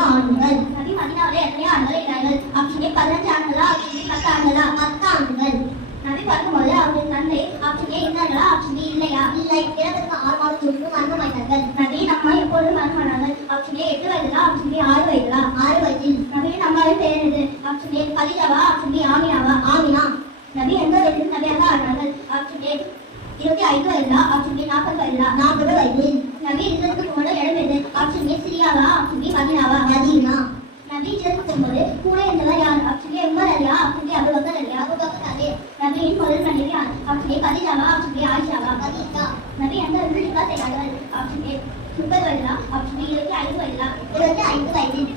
எத்தனை ஆண்டுகள்? நபி மதீனாவிலே எத்தனை ஆண்டுகள் இருந்தார்கள்? ஆப்ஷன் ஏ 15 ஆண்டுகளா? ஆப்ஷன் பி 10 ஆண்டுகளா? 10 ஆண்டுகள். நபி பிறக்கும்போது அவருடைய தந்தை ஆப்ஷன் ஏ இருந்தார்களா? ஆப்ஷன் பி இல்லையா? இல்லை, பிறந்ததுக்கு 6 மாதம் முன்பு மரணமாயிட்டார்கள். நபி நம்ம எப்பொழுது மரணமானார்கள்? ஆப்ஷன் ஏ 8 வயதுலா? ஆப்ஷன் பி 6 வயதுலா? 6 வயதில். நபி நம்மளின் பேர் எது? ஆப்ஷன் ஏ கதீஜாவா? ஆப்ஷன் பி ஆமினாவா? ஆமினா. நபி எந்த வயதில் நபியாக ஆனார்கள்? ஆப்ஷன் ஏ 25 வயதுலா? ஆப்ஷன் பி 40 வயதுலா? 40 வயதில். நபி இருந்ததுக்கு முன்னாடி இடம் எது? ஆப்ஷன் ஏ சிரியாவா? ஆப்ஷன் பி மதீனாவா? மதீனா. நபி ஜெருசலேமுக்கு கூட இருந்தவர் யார்? ஆப்ஷன் ஏ உமர் அலியா? ஆப்ஷன் பி அபூபக்கர் அலியா? அபூபக்கர் அலி. நபியின் முதல் மனைவி யார்? ஆப்ஷன் ஏ கதீஜாவா? ஆப்ஷன் பி ஆயிஷாவா? கதீஜா. நபி எந்த வயதில் நிக்காஹ் செய்தார்கள்? ஆப்ஷன் ஏ 30 வயதுலா? ஆப்ஷன் பி 25 வயதுலா? 25 வயதில்.